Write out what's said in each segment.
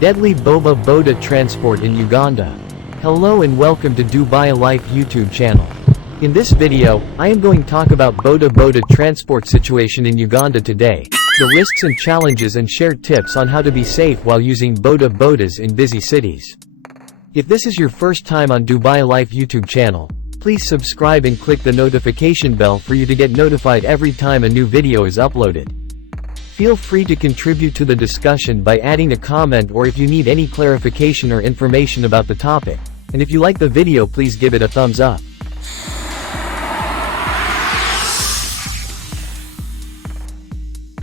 Deadly Boda Boda transport in Uganda. Hello and welcome to Dubai Life YouTube channel. In this video, I am going to talk about Boda Boda transport situation in Uganda today, the risks and challenges and share tips on how to be safe while using Boda Bodas in busy cities. If this is your first time on Dubai Life YouTube channel, please subscribe and click the notification bell for you to get notified every time a new video is uploaded. Feel free to contribute to the discussion by adding a comment or if you need any clarification or information about the topic. And if you like the video, please give it a thumbs up.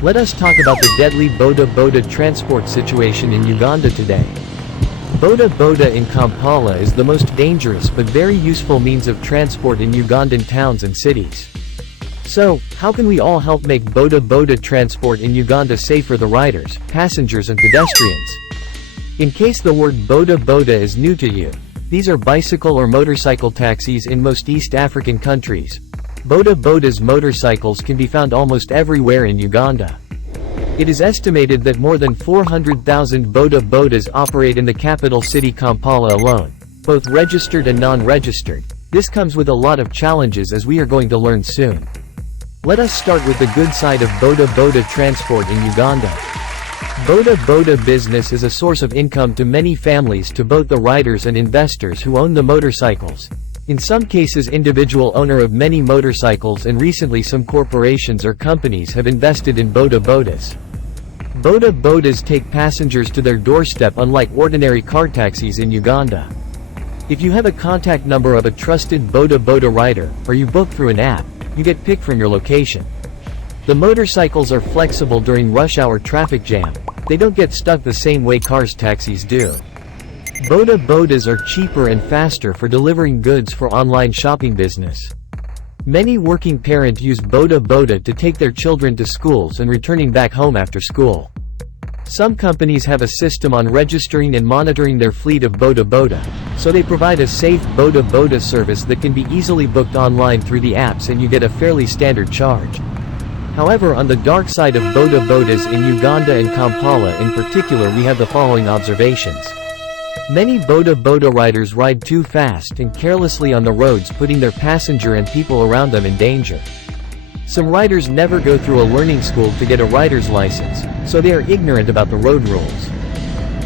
Let us talk about the deadly Boda Boda transport situation in Uganda today. Boda Boda in Kampala is the most dangerous but very useful means of transport in Ugandan towns and cities. So, how can we all help make Boda Boda transport in Uganda safe for the riders, passengers and pedestrians? In case the word Boda Boda is new to you, these are bicycle or motorcycle taxis in most East African countries. Boda Boda's motorcycles can be found almost everywhere in Uganda. It is estimated that more than 400,000 Boda Bodas operate in the capital city Kampala alone, both registered and non-registered. This comes with a lot of challenges, as we are going to learn soon. Let us start with the good side of Boda Boda transport in Uganda. Boda Boda business is a source of income to many families, to both the riders and investors who own the motorcycles. In some cases, individual owner of many motorcycles, and recently some corporations or companies have invested in Boda Bodas. Boda Bodas take passengers to their doorstep, unlike ordinary car taxis in Uganda. If you have a contact number of a trusted Boda Boda rider, or you book through an app, you get picked from your location. The motorcycles are flexible during rush hour traffic jam. They don't get stuck the same way taxis do. Boda Bodas are cheaper and faster for delivering goods for online shopping business. Many working parents use Boda Boda to take their children to schools and returning back home after school. Some companies have a system on registering and monitoring their fleet of Boda Boda, so they provide a safe Boda Boda service that can be easily booked online through the apps, and you get a fairly standard charge. However, on the dark side of Boda Bodas in Uganda and Kampala in particular, we have the following observations. Many Boda Boda riders ride too fast and carelessly on the roads, putting their passenger and people around them in danger. Some riders never go through a learning school to get a rider's license, so they are ignorant about the road rules.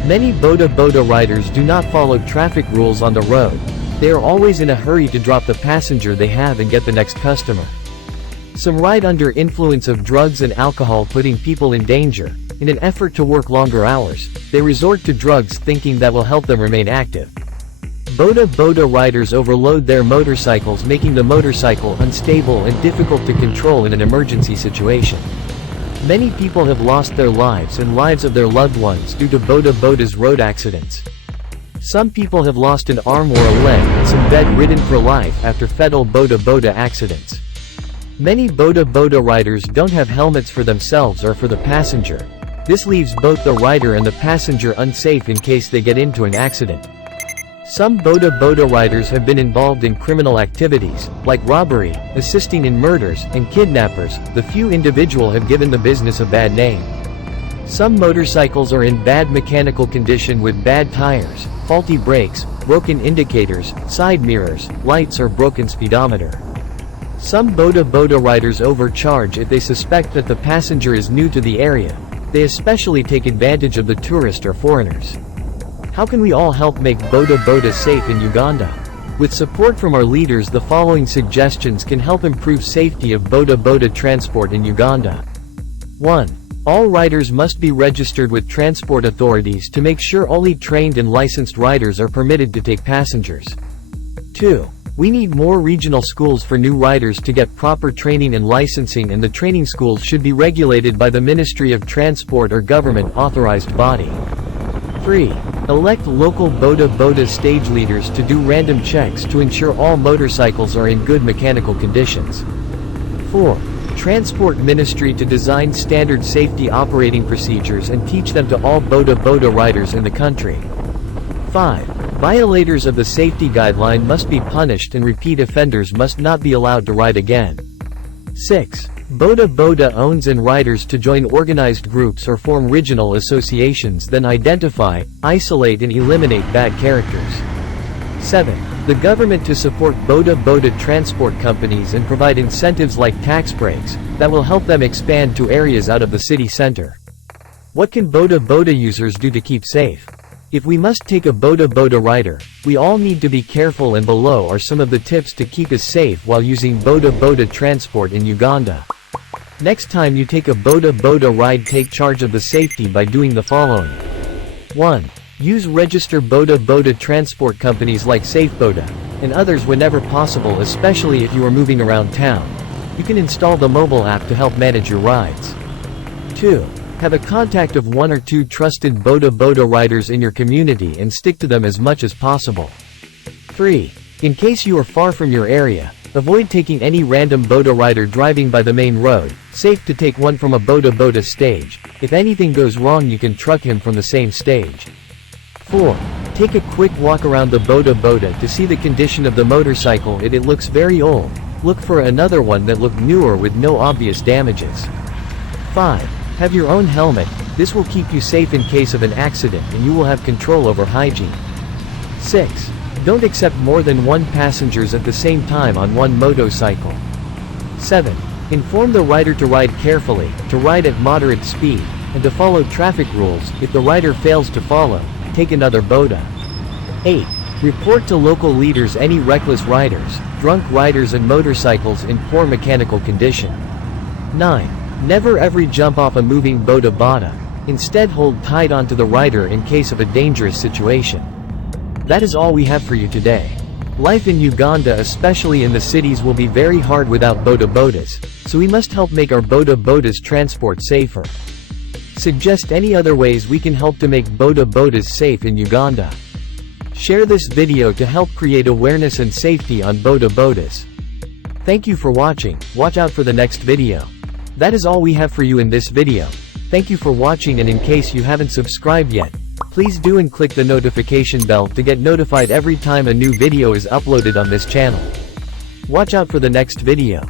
Many Boda Boda riders do not follow traffic rules on the road. They are always in a hurry to drop the passenger they have and get the next customer. Some ride under influence of drugs and alcohol, putting people in danger. In an effort to work longer hours, they resort to drugs thinking that will help them remain active. Boda Boda riders overload their motorcycles, making the motorcycle unstable and difficult to control in an emergency situation. Many people have lost their lives and lives of their loved ones due to Boda Boda's road accidents. Some people have lost an arm or a leg, and some bedridden for life after fatal Boda Boda accidents. Many Boda Boda riders don't have helmets for themselves or for the passenger. This leaves both the rider and the passenger unsafe in case they get into an accident. Some Boda Boda riders have been involved in criminal activities, like robbery, assisting in murders, and kidnappers. The few individuals have given the business a bad name. Some motorcycles are in bad mechanical condition with bad tires, faulty brakes, broken indicators, side mirrors, lights or broken speedometer. Some Boda Boda riders overcharge if they suspect that the passenger is new to the area. They especially take advantage of the tourist or foreigners. How can we all help make Boda Boda safe in Uganda? With support from our leaders, the following suggestions can help improve safety of Boda Boda transport in Uganda. 1. All riders must be registered with transport authorities to make sure only trained and licensed riders are permitted to take passengers. 2. We need more regional schools for new riders to get proper training and licensing, and the training schools should be regulated by the Ministry of Transport or government authorized body. 3. Elect local Boda Boda stage leaders to do random checks to ensure all motorcycles are in good mechanical conditions. 4. Transport Ministry to design standard safety operating procedures and teach them to all Boda Boda riders in the country. 5. Violators of the safety guideline must be punished, and repeat offenders must not be allowed to ride again. 6. Boda Boda owns and riders to join organized groups or form regional associations, then identify, isolate and eliminate bad characters. 7. The government to support Boda Boda transport companies and provide incentives like tax breaks, that will help them expand to areas out of the city center. What can Boda Boda users do to keep safe? If we must take a Boda Boda rider, we all need to be careful, and below are some of the tips to keep us safe while using Boda Boda transport in Uganda. Next time you take a Boda Boda ride, take charge of the safety by doing the following. 1. Use register Boda Boda transport companies like Safe Boda, and others whenever possible, especially if you are moving around town. You can install the mobile app to help manage your rides. 2. Have a contact of 1 or 2 trusted Boda Boda riders in your community and stick to them as much as possible. 3. In case you are far from your area, avoid taking any random Boda rider driving by the main road. Safe to take one from a Boda Boda stage. If anything goes wrong, you can truck him from the same stage. 4. Take a quick walk around the Boda Boda to see the condition of the motorcycle. If it looks very old, look for another one that looked newer with no obvious damages. 5. Have your own helmet. This will keep you safe in case of an accident, and you will have control over hygiene. 6. Don't accept more than 1 passengers at the same time on one motorcycle. 7. Inform the rider to ride carefully, to ride at moderate speed, and to follow traffic rules. If the rider fails to follow, take another Boda. 8. Report to local leaders any reckless riders, drunk riders and motorcycles in poor mechanical condition. 9. Never ever jump off a moving Boda Boda. Instead, hold tight onto the rider in case of a dangerous situation. That is all we have for you today. Life in Uganda, especially in the cities, will be very hard without Boda Bodas, so we must help make our Boda Bodas transport safer. Suggest any other ways we can help to make Boda Bodas safe in Uganda. Share this video to help create awareness and safety on Boda Bodas. Thank you for watching. Watch out for the next video. That is all we have for you in this video. Thank you for watching, and in case you haven't subscribed yet, please do and click the notification bell to get notified every time a new video is uploaded on this channel. Watch out for the next video.